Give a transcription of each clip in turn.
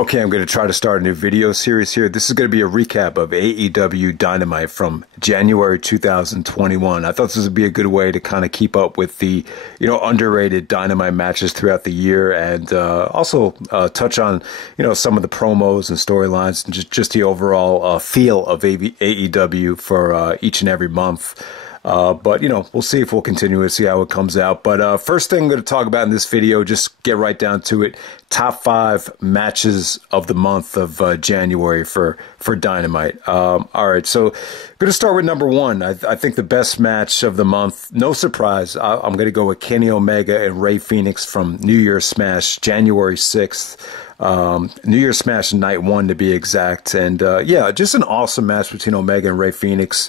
Okay, I'm going to try to start a new video series here. This is going to be a recap of AEW Dynamite from January 2021. I thought this would be a good way to kind of keep up with the, underrated Dynamite matches throughout the year, and also touch on, some of the promos and storylines and just the overall feel of AEW for each and every month. But, we'll see if we'll continue to see how it comes out. But first thing I'm going to talk about in this video, just get right down to it, top 5 matches of the month of January for Dynamite. All right, so I'm going to start with number 1. I think the best match of the month, no surprise, I'm going to go with Kenny Omega and Rey Fenix from New Year's Smash, January 6th. New Year's Smash night 1 to be exact. And yeah, just an awesome match between Omega and Rey Fenix.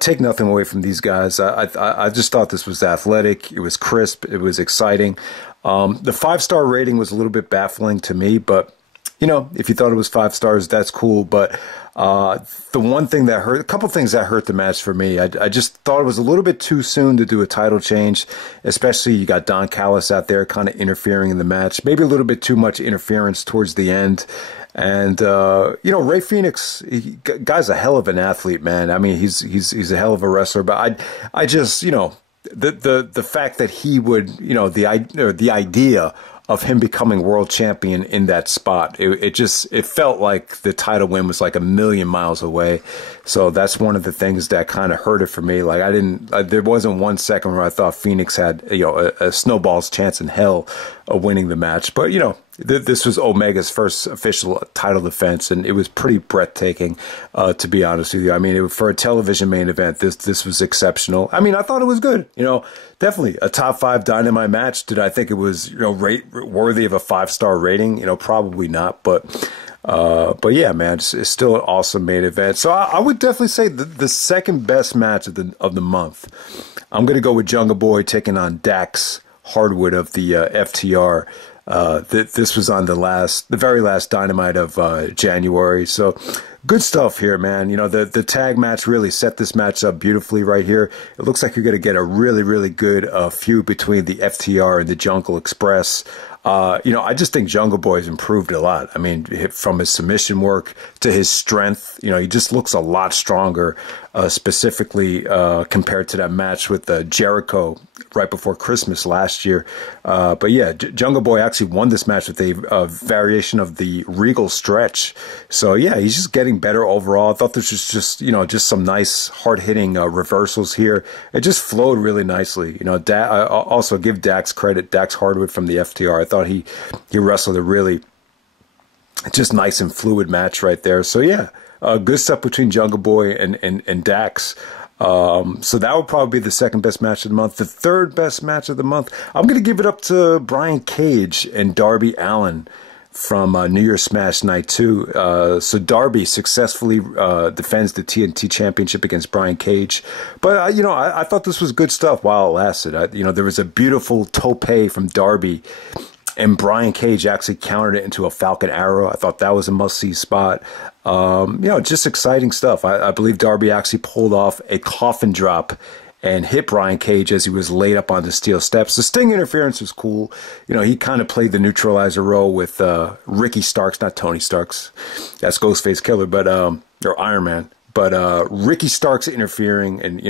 Take nothing away from these guys. I just thought this was athletic. It was crisp. It was exciting. The 5-star rating was a little bit baffling to me, but if you thought it was 5 stars, that's cool. But the one thing that hurt, a couple things that hurt the match for me, I just thought it was a little bit too soon to do a title change, especially you got Don Kallus out there kind of interfering in the match, maybe a little bit too much interference towards the end. And, Rey Fenix, guy's a hell of an athlete, man. I mean, he's a hell of a wrestler, but I just, the fact that he would, the idea of him becoming world champion in that spot, it felt like the title win was like a million miles away. So that's one of the things that kind of hurt it for me. Like there wasn't 1 second where I thought Phoenix had, a snowball's chance in hell of winning the match. But, this was Omega's first official title defense, and it was pretty breathtaking, to be honest with you. I mean, for a television main event, this was exceptional. I mean, I thought it was good. Definitely a top 5 Dynamite match. Did I think it was, worthy of a 5-star rating? Probably not. But yeah, man, it's still an awesome main event. So I would definitely say the second best match of the month. I'm going to go with Jungle Boy taking on Dax Hardwood of the FTR. This was on the very last Dynamite of January. So good stuff here, man. The tag match really set this match up beautifully right here. It looks like you're going to get a really, really good feud between the FTR and the Jungle Express. I just think Jungle Boy's improved a lot. I mean, from his submission work to his strength, he just looks a lot stronger, specifically compared to that match with Jericho right before Christmas last year. But yeah, Jungle Boy actually won this match with a variation of the Regal stretch. So yeah, he's just getting better overall. I thought this was just some nice hard-hitting reversals here. It just flowed really nicely. I also give Dax credit, Dax Hardwood from the FTR. I thought he wrestled a really just nice and fluid match right there. So yeah, good stuff between Jungle Boy and Dax. So that would probably be the second best match of the month. The third best match of the month, I'm going to give it up to Brian Cage and Darby Allin from New Year's Smash Night 2. So Darby successfully defends the TNT Championship against Brian Cage. But, I thought this was good stuff while it lasted. There was a beautiful tope from Darby, and Brian Cage actually countered it into a Falcon Arrow. I thought that was a must-see spot. Just exciting stuff. I believe Darby actually pulled off a coffin drop and hit Brian Cage as he was laid up on the steel steps. The Sting interference was cool. He kind of played the neutralizer role with Ricky Starks, not Tony Starks. That's Ghostface Killer, but or Iron Man. But Ricky Starks interfering, and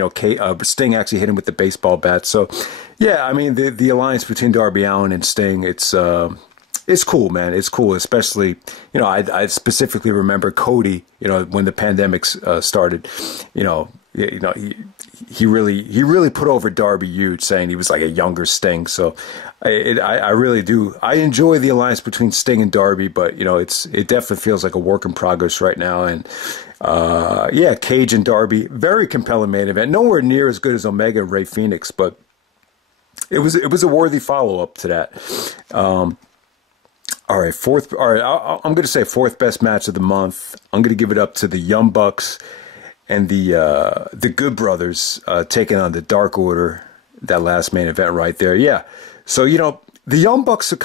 Sting actually hit him with the baseball bat. So yeah, I mean the alliance between Darby Allin and Sting, it's cool, man. It's cool, especially I specifically remember Cody. When the pandemic started, he really put over Darby huge, saying he was like a younger Sting. So I really do. I enjoy the alliance between Sting and Darby, but it definitely feels like a work in progress right now. And yeah, Cage and Darby, very compelling main event. Nowhere near as good as Omega and Rey Fenix, but it was a worthy follow up to that. All right, I'm going to say fourth best match of the month. I'm going to give it up to the Young Bucks and the Good Brothers taking on the Dark Order, that last main event right there. Yeah, so the Young Bucks are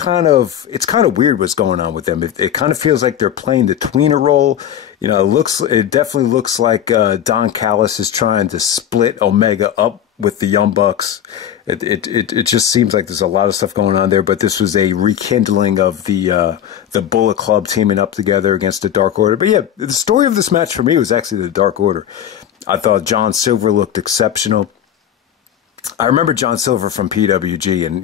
it's kind of weird what's going on with them. It kind of feels like they're playing the tweener role. It definitely looks like Don Kallus is trying to split Omega up with the Young Bucks. It just seems like there's a lot of stuff going on there, but this was a rekindling of the Bullet Club teaming up together against the Dark Order. But yeah, the story of this match for me was actually the Dark Order. I thought John Silver looked exceptional. I remember John Silver from PWG, and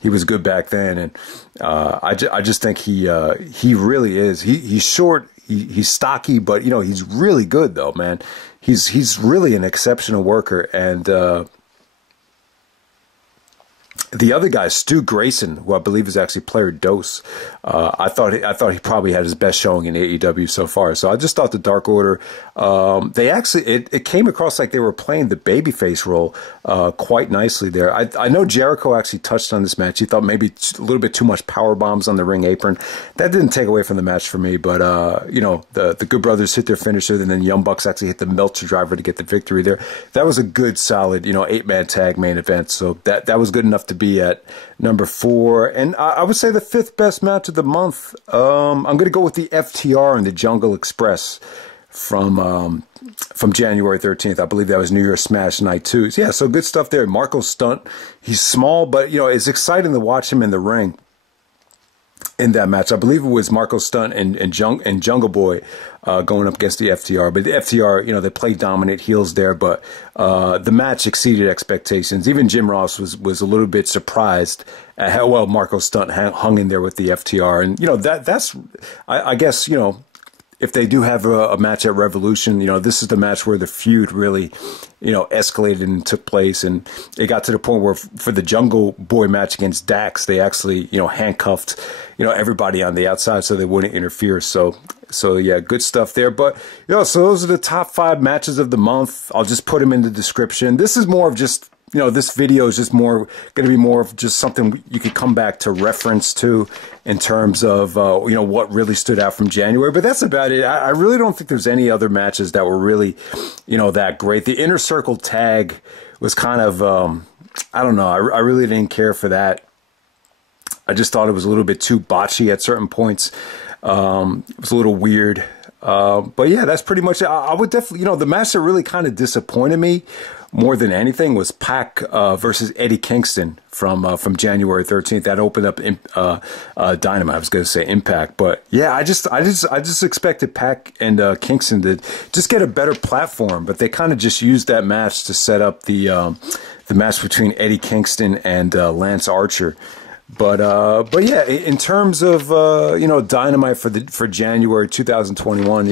he was good back then. And I just think he really is. He's short, he's stocky, but he's really good though, man. He's really an exceptional worker. And the other guy, Stu Grayson, who I believe is actually player Dose, I thought he probably had his best showing in AEW so far. So I just thought the Dark Order, they actually, it came across like they were playing the babyface role quite nicely there. I know Jericho actually touched on this match. He thought maybe a little bit too much power bombs on the ring apron. That didn't take away from the match for me, but the Good Brothers hit their finisher, and then Young Bucks actually hit the Meltzer driver to get the victory there. That was a good, solid 8-man tag main event. So that was good enough to be at number 4. And I would say the 5th best match of the month. I'm going to go with the FTR and the Jungle Express from January 13th. I believe that was New Year's Smash Night 2. Yeah, so good stuff there. Marco Stunt, he's small, but it's exciting to watch him in the ring in that match. I believe it was Marco Stunt and Jungle Boy going up against the FTR. But the FTR, they played dominant heels there, but the match exceeded expectations. Even Jim Ross was a little bit surprised at how well Marco Stunt hung in there with the FTR. And, that's, I guess, if they do have a match at Revolution, this is the match where the feud really, escalated and took place. And it got to the point where for the Jungle Boy match against Dax, they actually, handcuffed, everybody on the outside so they wouldn't interfere. So yeah, good stuff there. But, so those are the top 5 matches of the month. I'll just put them in the description. This is more of just, this video is just going to be more of just something you could come back to reference to in terms of, what really stood out from January. But that's about it. I really don't think there's any other matches that were really, that great. The Inner Circle tag was kind of, I don't know. I really didn't care for that. I just thought it was a little bit too botchy at certain points. It was a little weird. But yeah, that's pretty much it. I would definitely, the match that really kind of disappointed me more than anything was Pac versus Eddie Kingston from January 13th. That opened up Dynamite. I was going to say Impact, but yeah, I just expected Pac and Kingston to just get a better platform, but they kind of just used that match to set up the match between Eddie Kingston and Lance Archer. But yeah, in terms of Dynamite for January 2021,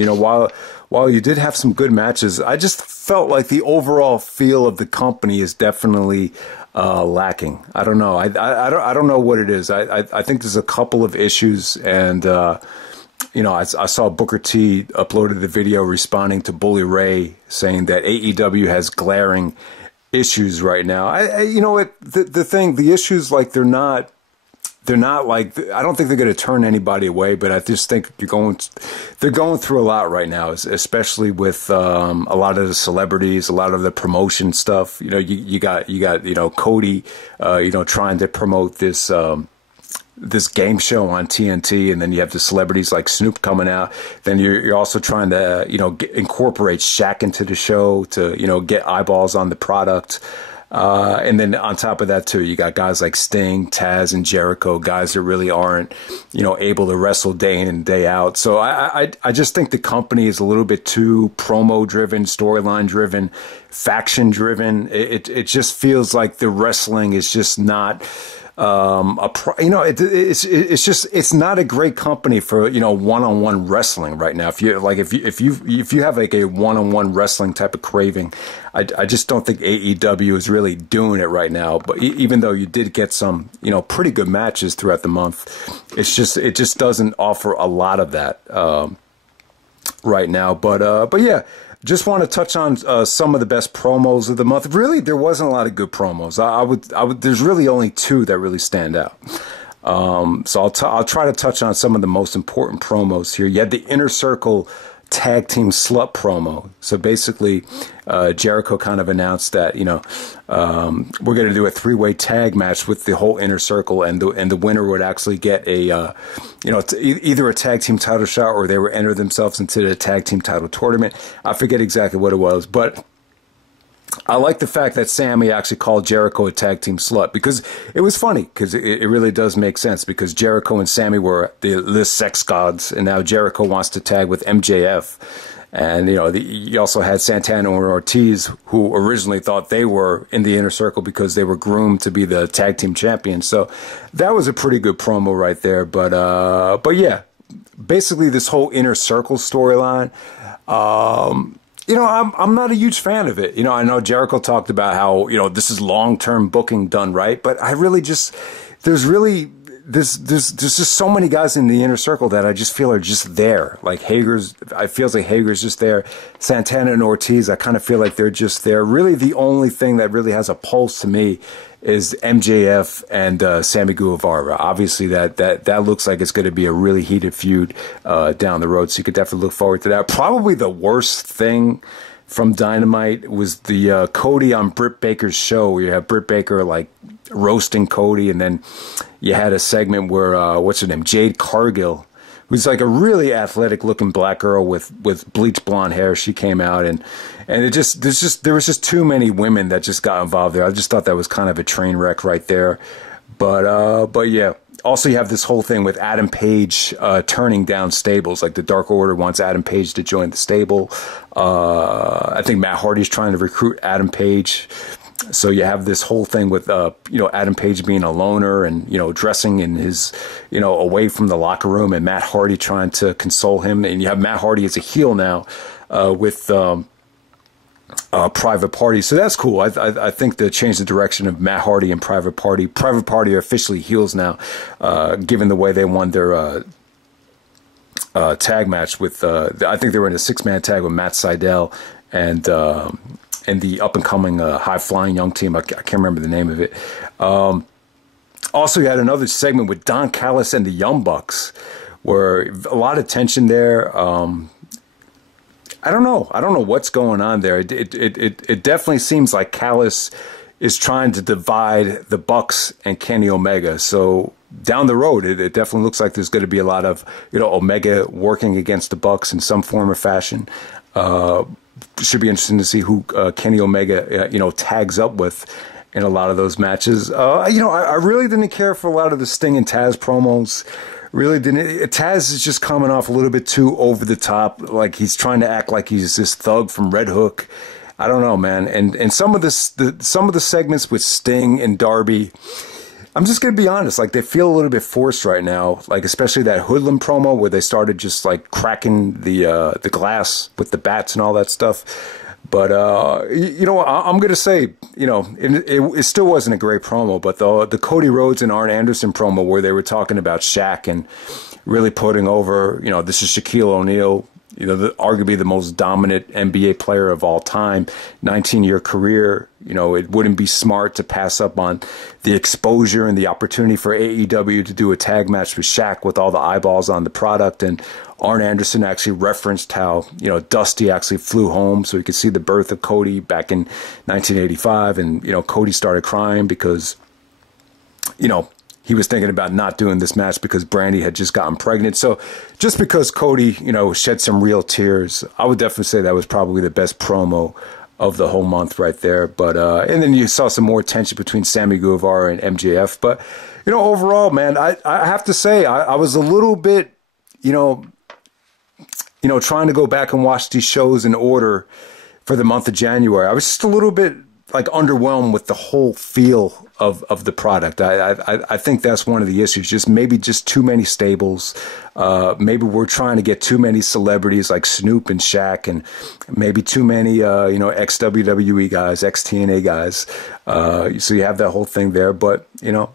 while you did have some good matches, I just felt like the overall feel of the company is definitely lacking. I don't know. I don't know what it is. I think there's a couple of issues, and I saw Booker T uploaded the video responding to Bully Ray saying that AEW has glaring issues right now. The issues, like, they're not like, I don't think they're going to turn anybody away, but I just think they're going through a lot right now, especially with a lot of the celebrities, a lot of the promotion stuff. You got Cody, trying to promote this this game show on TNT, and then you have the celebrities like Snoop coming out. Then you're also trying to incorporate Shaq into the show to get eyeballs on the product. And then on top of that, too, you got guys like Sting, Taz, and Jericho, guys that really aren't, able to wrestle day in and day out. So I just think the company is a little bit too promo-driven, storyline-driven, faction-driven. It just feels like the wrestling is just not... it's not a great company for one-on-one wrestling right now. If you have like a one-on-one wrestling type of craving, I just don't think AEW is really doing it right now. But even though you did get some pretty good matches throughout the month, it just doesn't offer a lot of that right now. But yeah. Just want to touch on some of the best promos of the month. Really, there wasn't a lot of good promos. There's really only 2 that really stand out. So I'll try to touch on some of the most important promos here. You had the Inner Circle tag team slut promo. So basically, Jericho kind of announced that we're going to do a 3-way tag match with the whole Inner Circle, and the winner would actually get a either a tag team title shot, or they would enter themselves into the tag team title tournament. I forget exactly what it was, but I like the fact that Sammy actually called Jericho a tag team slut, because it was funny, because it really does make sense, because Jericho and Sammy were the sex gods, and now Jericho wants to tag with MJF. And, you know, you also had Santana and Ortiz, who originally thought they were in the Inner Circle because they were groomed to be the tag team champions. So that was a pretty good promo right there. But yeah, basically this whole Inner Circle storyline, you know, I'm not a huge fan of it. You know, I know Jericho talked about how, you know, this is long-term booking done right, but I really just, there's just so many guys in the Inner Circle that I just feel are just there. Like I feel like Hager's just there. Santana and Ortiz, I kind of feel like they're just there. Really, the only thing that really has a pulse to me is MJF and Sammy Guevara. Obviously, that looks like it's going to be a really heated feud down the road. So you could definitely look forward to that. Probably the worst thing from Dynamite was the Cody on Britt Baker's show, where you have Britt Baker like roasting Cody, and then you had a segment where what's her name, Jade Cargill, who's like a really athletic looking black girl with bleached blonde hair. She came out, and there was just too many women that just got involved there. I just thought that was kind of a train wreck right there. But yeah. Also, you have this whole thing with Adam Page turning down stables. Like the Dark Order wants Adam Page to join the stable. I think Matt Hardy's trying to recruit Adam Page. So you have this whole thing with, you know, Adam Page being a loner and, you know, dressing in his, you know, away from the locker room, and Matt Hardy trying to console him. And you have Matt Hardy as a heel now with Private Party. So that's cool. I think to change the direction of Matt Hardy and Private Party. Private Party are officially heels now, given the way they won their tag match with, I think they were in a 6-man tag with Matt Sydal and the up-and-coming high-flying young team. I can't remember the name of it. Also, you had another segment with Don Callis and the Young Bucks, where a lot of tension there. I don't know what's going on there. It definitely seems like Kallus is trying to divide the Bucks and Kenny Omega. So down the road, it definitely looks like there's going to be a lot of, you know, Omega working against the Bucks in some form or fashion. Should be interesting to see who Kenny Omega, you know, tags up with in a lot of those matches. You know, I really didn't care for a lot of the Sting and Taz promos. Really didn't. Taz is just coming off a little bit too over the top. Like he's trying to act like he's this thug from Red Hook. I don't know, man. And some of the segments with Sting and Darby, I'm just going to be honest, like they feel a little bit forced right now, like especially that Hoodlum promo where they started just like cracking the glass with the bats and all that stuff. But, you know, I'm going to say, you know, it still wasn't a great promo, but the Cody Rhodes and Arn Anderson promo where they were talking about Shaq and really putting over, you know, this is Shaquille O'Neal, you know, arguably the most dominant NBA player of all time, 19-year career. You know, it wouldn't be smart to pass up on the exposure and the opportunity for AEW to do a tag match with Shaq with all the eyeballs on the product. And Arn Anderson actually referenced how, you know, Dusty actually flew home so he could see the birth of Cody back in 1985. And, you know, Cody started crying because, you know, he was thinking about not doing this match because Brandy had just gotten pregnant. So just because Cody, you know, shed some real tears, I would definitely say that was probably the best promo of the whole month right there. But and then you saw some more tension between Sammy Guevara and MJF. But, you know, overall, man, I have to say I was a little bit, you know, trying to go back and watch these shows in order for the month of January. I was just a little bit like underwhelmed with the whole feel of the product. I think that's one of the issues. Just maybe just too many stables. Maybe we're trying to get too many celebrities like Snoop and Shaq, and maybe too many you know, ex-WWE guys, ex-TNA guys. So you have that whole thing there. But, you know,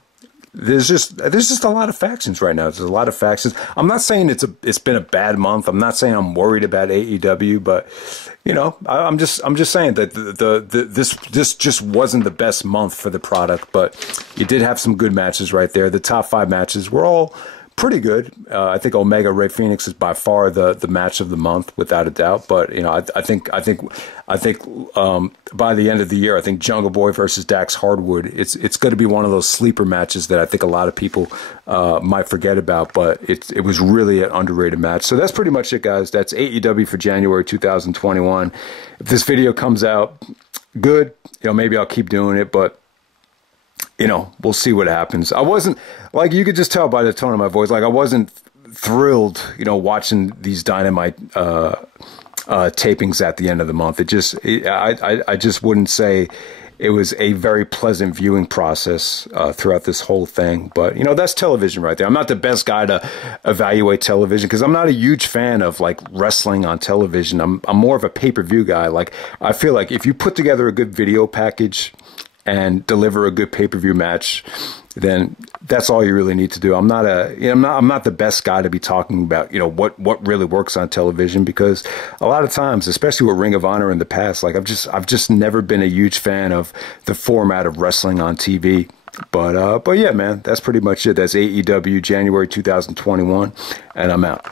there's just a lot of factions right now. There's a lot of factions. I'm not saying it's been a bad month. I'm not saying I'm worried about AEW, but, you know, I'm just saying that this just wasn't the best month for the product. But you did have some good matches right there. The top 5 matches were all pretty good. I think Omega Ray Phoenix is by far the match of the month, without a doubt. But, you know, I think by the end of the year, I think Jungle Boy versus Dax Hardwood, it's going to be one of those sleeper matches that I think a lot of people might forget about. But it was really an underrated match. So that's pretty much it, guys. That's AEW for January 2021. If this video comes out good. Maybe I'll keep doing it, but we'll see what happens. I wasn't, like, you could just tell by the tone of my voice, like I wasn't thrilled, watching these Dynamite tapings at the end of the month. I just wouldn't say it was a very pleasant viewing process throughout this whole thing. But, that's television right there. I'm not the best guy to evaluate television because I'm not a huge fan of like wrestling on television. I'm more of a pay-per-view guy. Like, I feel like if you put together a good video package and deliver a good pay-per-view match, then that's all you really need to do. I'm not the best guy to be talking about, what really works on television, because a lot of times, especially with Ring of Honor in the past, like I've just never been a huge fan of the format of wrestling on TV. But yeah, man, that's pretty much it. That's AEW January 2021, and I'm out.